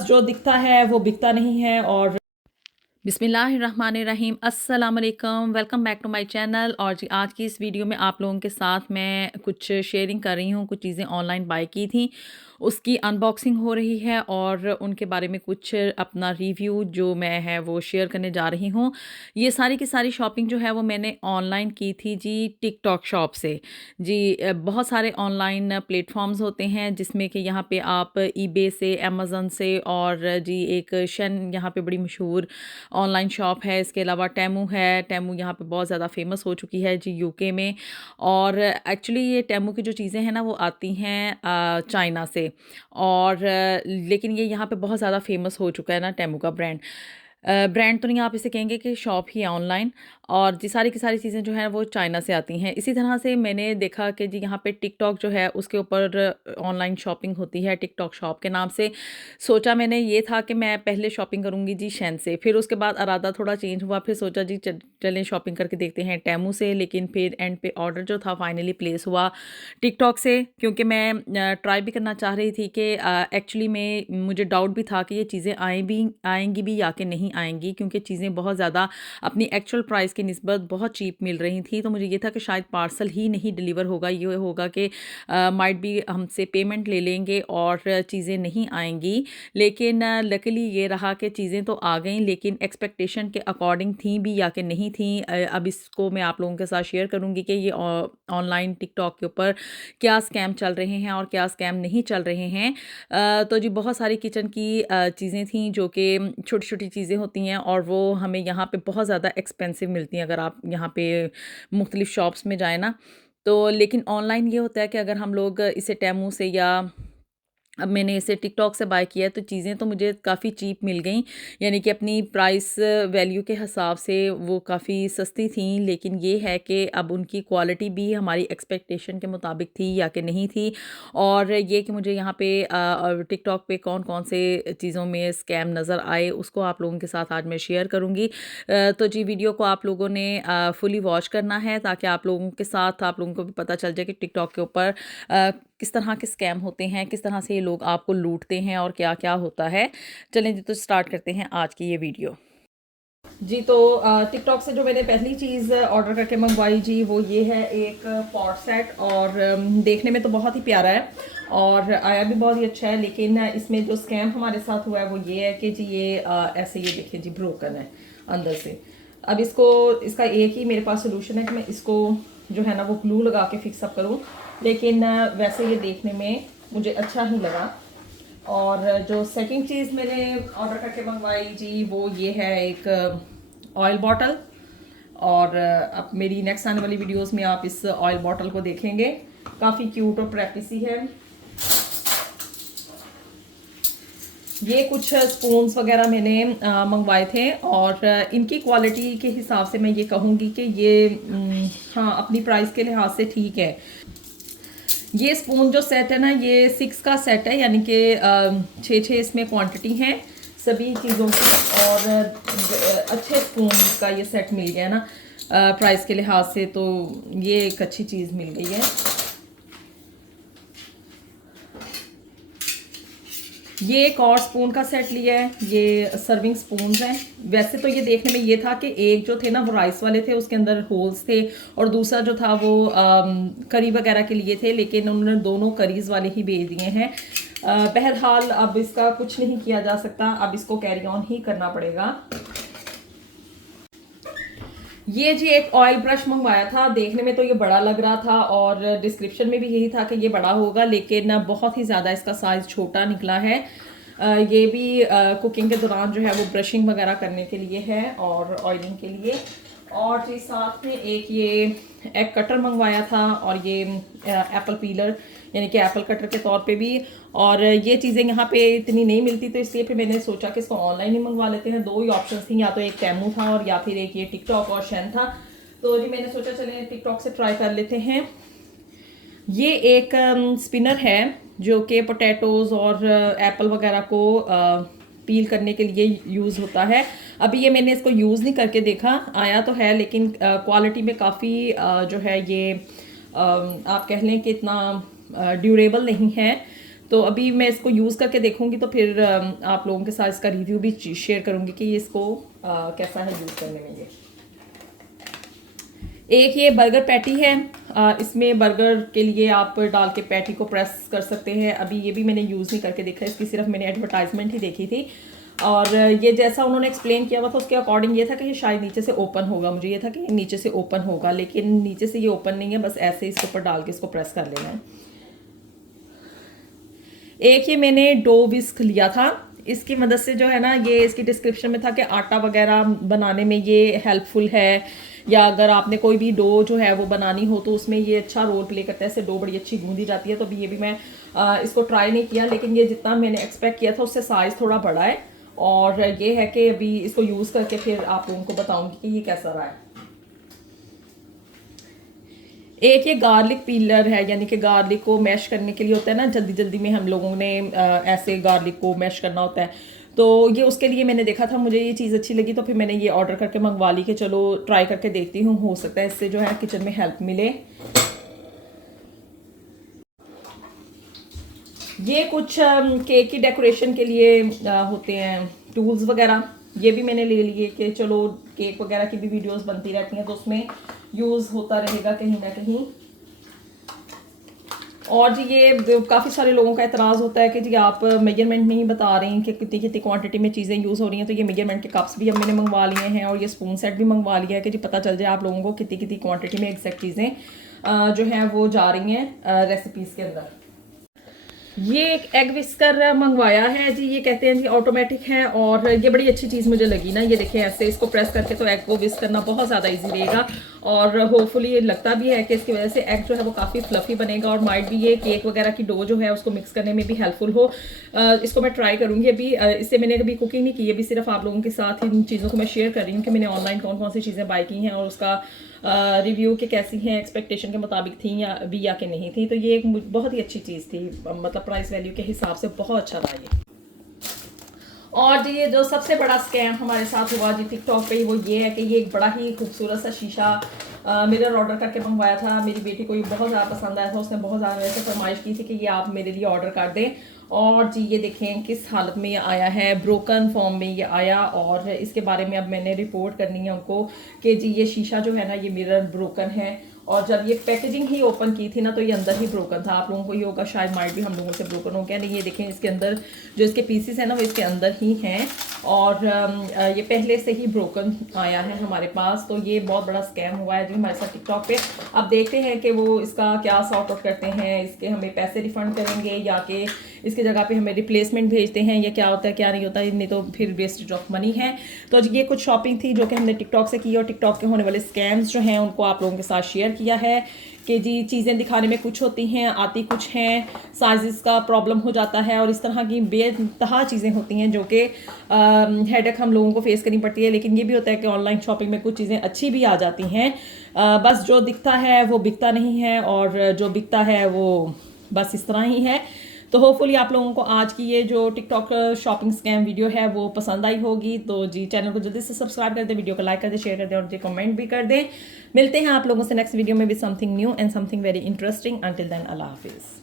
जो दिखता है वो बिकता नहीं है। और बिस्मिल्लाहिर्रहमानिर्रहीम, अस्सलाम वालेकुम। Welcome back to my channel. और जी आज की इस वीडियो में आप लोगों के साथ मैं कुछ शेयरिंग कर रही हूँ। कुछ चीज़ें ऑनलाइन बाय की थी, उसकी अनबॉक्सिंग हो रही है और उनके बारे में कुछ अपना रिव्यू जो मैं है वो शेयर करने जा रही हूँ। ये सारी की सारी शॉपिंग जो है वो मैंने ऑनलाइन की थी जी, टिकटॉक शॉप से। जी बहुत सारे ऑनलाइन प्लेटफॉर्म्स होते हैं जिसमें कि यहाँ पे आप ईबे से, अमेज़न से, और जी एक शन यहाँ पे बड़ी मशहूर ऑनलाइन शॉप है। इसके अलावा टेमू है। टेमू यहाँ पे बहुत ज़्यादा फेमस हो चुकी है जी यूके में। और एक्चुअली ये टेमू की जो चीज़ें हैं ना वो आती हैं चाइना से। और लेकिन ये यहाँ पे बहुत ज़्यादा फेमस हो चुका है ना टेमू का ब्रांड। ब्रांड तो नहीं, आप इसे कहेंगे कि शॉप ही है ऑनलाइन। और जी सारी की सारी चीज़ें जो हैं वो चाइना से आती हैं। इसी तरह से मैंने देखा कि जी यहाँ पे टिकटॉक जो है उसके ऊपर ऑनलाइन शॉपिंग होती है टिकटॉक शॉप के नाम से। सोचा मैंने ये था कि मैं पहले शॉपिंग करूँगी जी शैन से, फिर उसके बाद इरादा थोड़ा चेंज हुआ, फिर सोचा जी चलें शॉपिंग करके देखते हैं टेमू से। लेकिन फिर एंड पे ऑर्डर जो था फाइनली प्लेस हुआ टिकटॉक से, क्योंकि मैं ट्राई भी करना चाह रही थी कि एक्चुअली में मुझे डाउट भी था कि ये चीज़ें आएंगी भी या कि नहीं आएंगी, क्योंकि चीज़ें बहुत ज़्यादा अपनी एक्चुअल प्राइस की निस्बत बहुत चीप मिल रही थी। तो मुझे ये था कि शायद पार्सल ही नहीं डिलीवर होगा, ये होगा कि माइट भी हमसे पेमेंट ले लेंगे और चीज़ें नहीं आएंगी। लेकिन लकीली ये रहा कि चीज़ें तो आ गई, लेकिन एक्सपेक्टेशन के अकॉर्डिंग थी भी या कि नहीं थी। अब इसको मैं आप लोगों के साथ शेयर करूँगी कि ये ऑनलाइन टिकटॉक के ऊपर क्या स्कैम चल रहे हैं और क्या स्कैम नहीं चल रहे हैं। तो जी बहुत सारी किचन की चीज़ें थी जो कि छोटी छोटी चीज़ें होती हैं और वो हमें यहाँ पे बहुत ज़्यादा एक्सपेंसिव मिलती हैं अगर आप यहाँ पे मुख्तलिफ शॉप्स में जाए ना। तो लेकिन ऑनलाइन ये होता है कि अगर हम लोग इसे टेमू से या अब मैंने इसे टिकटॉक से बाय किया है तो चीज़ें तो मुझे काफ़ी चीप मिल गई, यानी कि अपनी प्राइस वैल्यू के हिसाब से वो काफ़ी सस्ती थी। लेकिन ये है कि अब उनकी क्वालिटी भी हमारी एक्सपेक्टेशन के मुताबिक थी या कि नहीं थी। और ये कि मुझे यहाँ पे टिकटॉक पे कौन कौन से चीज़ों में स्कैम नज़र आए उसको आप लोगों के साथ आज मैं शेयर करूँगी। तो जी वीडियो को आप लोगों ने फुली वॉच करना है ताकि आप लोगों के साथ आप लोगों को भी पता चल जाए कि टिकटॉक के ऊपर किस तरह के स्कैम होते हैं, किस तरह से ये लोग आपको लूटते हैं और क्या क्या होता है। चलें जी तो स्टार्ट करते हैं आज की ये वीडियो। जी तो टिकटॉक से जो मैंने पहली चीज़ ऑर्डर करके मंगवाई जी वो ये है एक पॉट सेट। और देखने में तो बहुत ही प्यारा है और आया भी बहुत ही अच्छा है। लेकिन इसमें जो स्कैम हमारे साथ हुआ है वो ये है कि जी ये ऐसे ये देखिए जी ब्रोकन है अंदर से। अब इसका एक ही मेरे पास सोल्यूशन है कि मैं इसको जो है ना वो ग्लू लगा के फिक्स अप करूँ। लेकिन वैसे ये देखने में मुझे अच्छा ही लगा। और जो सेकंड चीज़ मैंने ऑर्डर करके मंगवाई जी वो ये है एक ऑयल बॉटल। और अब मेरी नेक्स्ट आने वाली वीडियोस में आप इस ऑयल बॉटल को देखेंगे, काफ़ी क्यूट और प्रेटी है। ये कुछ स्पून्स वगैरह मैंने मंगवाए थे और इनकी क्वालिटी के हिसाब से मैं ये कहूँगी कि ये हाँ अपनी प्राइस के लिहाज से ठीक है। ये स्पून जो सेट है ना ये 6 का सेट है, यानी कि 6 इसमें क्वांटिटी है सभी चीज़ों की। और अच्छे स्पून का ये सेट मिल गया ना प्राइस के लिहाज से, तो ये एक अच्छी चीज़ मिल गई है। ये एक और स्पून का सेट लिया है, ये सर्विंग स्पून हैं। वैसे तो ये देखने में ये था कि एक जो थे ना वो राइस वाले थे, उसके अंदर होल्स थे, और दूसरा जो था वो करी वगैरह के लिए थे, लेकिन उन्होंने दोनों करीज वाले ही भेज दिए हैं। बहरहाल अब इसका कुछ नहीं किया जा सकता, अब इसको कैरी ऑन ही करना पड़ेगा। ये जी एक ऑयल ब्रश मंगवाया था, देखने में तो ये बड़ा लग रहा था और डिस्क्रिप्शन में भी यही था कि ये बड़ा होगा, लेकिन बहुत ही ज़्यादा इसका साइज़ छोटा निकला है। ये भी कुकिंग के दौरान जो है वो ब्रशिंग वगैरह करने के लिए है और ऑयलिंग के लिए। और जी साथ में एक ये एग कटर मंगवाया था और ये एप्पल पीलर यानी कि एप्पल कटर के तौर पे भी। और ये चीज़ें यहाँ पे इतनी नहीं मिलती, तो इसलिए फिर मैंने सोचा कि इसको ऑनलाइन ही मंगवा लेते हैं। दो ही ऑप्शन थी, या तो एक टेमू था और या फिर एक ये टिकटॉक और शैन था। तो जी मैंने सोचा चलें टिकटॉक से ट्राई कर लेते हैं। ये एक स्पिनर है जो कि पोटैटोज़ और एप्पल वगैरह को पील करने के लिए यूज़ होता है। अभी ये मैंने इसको यूज़ नहीं करके देखा, आया तो है लेकिन क्वालिटी में काफ़ी जो है ये आप कह लें कि इतना ड्यूरेबल नहीं है। तो अभी मैं इसको यूज़ करके देखूंगी, तो फिर आप लोगों के साथ इसका रिव्यू भी शेयर करूंगी कि इसको कैसा है यूज़ करने में। ये एक ये बर्गर पैटी है, इसमें बर्गर के लिए आप डाल के पैटी को प्रेस कर सकते हैं। अभी ये भी मैंने यूज़ नहीं करके देखा, इसकी सिर्फ मैंने एडवर्टाइजमेंट ही देखी थी। और ये जैसा उन्होंने एक्सप्लेन किया हुआ था उसके अकॉर्डिंग ये था कि ये शायद नीचे से ओपन होगा, मुझे ये था कि नीचे से ओपन होगा, लेकिन नीचे से ये ओपन नहीं है, बस ऐसे इसके ऊपर डाल के इसको प्रेस कर लेना है। एक ये मैंने डो विस्क लिया था, इसकी मदद से जो है ना, ये इसकी डिस्क्रिप्शन में था कि आटा वगैरह बनाने में ये हेल्पफुल है, या अगर आपने कोई भी डो जो है वो बनानी हो तो उसमें ये अच्छा रोल प्ले करता है, इससे डो बड़ी अच्छी गूंदी जाती है। तो अभी ये भी मैं इसको ट्राई नहीं किया, लेकिन ये जितना मैंने एक्सपेक्ट किया था उससे साइज़ थोड़ा बड़ा है। और ये है कि अभी इसको यूज़ करके फिर आप लोगों को बताऊंगी कि ये कैसा रहा है। एक ये गार्लिक पीलर है, यानी कि गार्लिक को मैश करने के लिए होता है ना, जल्दी जल्दी में हम लोगों ने ऐसे गार्लिक को मैश करना होता है, तो ये उसके लिए मैंने देखा था, मुझे ये चीज़ अच्छी लगी, तो फिर मैंने ये ऑर्डर करके मंगवा ली कि चलो ट्राई करके देखती हूँ, हो सकता है इससे जो है किचन में हेल्प मिले। ये कुछ केक की डेकोरेशन के लिए होते हैं टूल्स वगैरह, ये भी मैंने ले लिए कि चलो केक वगैरह की भी वीडियोस बनती रहती हैं तो उसमें यूज़ होता रहेगा कहीं ना कहीं। और जी ये काफ़ी सारे लोगों का एतराज़ होता है कि जी आप मेजरमेंट नहीं बता रही कि कितनी कितनी क्वांटिटी में चीज़ें यूज़ हो रही हैं, तो ये मेजरमेंट के कप्स भी अब मैंने मंगवा लिए हैं, और ये स्पून सेट भी मंगवा लिया है कि जी पता चल जाए आप लोगों को कितनी कितनी क्वांटिटी में एग्जैक्ट चीज़ें जो हैं वो जा रही हैं रेसिपीज़ के अंदर। ये एक एग विस्कर मंगवाया है जी, ये कहते हैं जी ऑटोमेटिक है, और ये बड़ी अच्छी चीज़ मुझे लगी ना। ये देखें ऐसे इसको प्रेस करके तो एग को विस्क करना बहुत ज़्यादा इजी रहेगा, और होपफुली लगता भी है कि इसकी वजह से एग जो है वो काफ़ी फ्लफी बनेगा, और माइट भी ये केक वगैरह की डो जो है उसको मिक्स करने में भी हेल्पफुल हो। इसको मैं ट्राई करूँगी। अभी इससे मैंने कभी कुकिंग नहीं की, ये भी सिर्फ आप लोगों के साथ इन चीज़ों को मैं शेयर कर रही हूँ कि मैंने ऑनलाइन कौन कौन सी चीज़ें बाई की हैं और उसका रिव्यू के कैसी हैं, एक्सपेक्टेशन के मुताबिक थी या अभी या कि नहीं थी। तो ये एक बहुत ही अच्छी चीज़ थी, मतलब प्राइस वैल्यू के हिसाब से बहुत अच्छा रहा ये। और जी ये जो सबसे बड़ा स्कैम हमारे साथ हुआ जी टिकटॉक पे, वो ये है कि ये एक बड़ा ही खूबसूरत सा शीशा मिरर ऑर्डर करके मंगवाया था। मेरी बेटी को ये बहुत ज़्यादा पसंद आया था, उसने बहुत ज़्यादा वैसे फरमाइश की थी कि ये आप मेरे लिए ऑर्डर कर दें। और जी ये देखें किस हालत में ये आया है, ब्रोकन फॉर्म में ये आया, और इसके बारे में अब मैंने रिपोर्ट करनी है उनको कि जी ये शीशा जो है ना, ये मिरर ब्रोकन है। और जब ये पैकेजिंग ही ओपन की थी ना, तो ये अंदर ही ब्रोकन था। आप लोगों को ये होगा शायद माइट भी हम लोगों से ब्रोकन हो गया, नहीं ये देखें इसके अंदर जो इसके पीसेस हैं ना वो इसके अंदर ही हैं, और ये पहले से ही ब्रोकन आया है हमारे पास। तो ये बहुत बड़ा स्कैम हुआ है जी हमारे साथ टिकटॉक पे। अब देखते हैं कि वो इसका क्या सॉर्ट आउट करते हैं, इसके हमें पैसे रिफंड करेंगे या कि इसकी जगह पे हमें रिप्लेसमेंट भेजते हैं, या क्या होता है क्या नहीं होता है, नहीं तो फिर वेस्टेज ऑफ मनी है। तो ये कुछ शॉपिंग थी जो कि हमने टिकटॉक से की, और टिकटॉक के होने वाले स्कैम्स जो हैं उनको आप लोगों के साथ शेयर किया है कि जी चीज़ें दिखाने में कुछ होती हैं, आती कुछ हैं, साइज़ का प्रॉब्लम हो जाता है, और इस तरह की बेतहा चीज़ें होती हैं जो कि हेडेक हम लोगों को फेस करनी पड़ती है। लेकिन ये भी होता है कि ऑनलाइन शॉपिंग में कुछ चीज़ें अच्छी भी आ जाती हैं, बस जो दिखता है वो बिकता नहीं है, और जो बिकता है वो बस इस तरह ही है। तो होपफुली आप लोगों को आज की ये जो टिकटॉक शॉपिंग स्कैम वीडियो है वो पसंद आई होगी। तो जी चैनल को जल्दी से सब्सक्राइब कर दें, वीडियो को लाइक कर दें, शेयर कर दें, और जी कमेंट भी कर दें। मिलते हैं आप लोगों से नेक्स्ट वीडियो में भी something new and something very interesting. Until then Allah हाफिज़।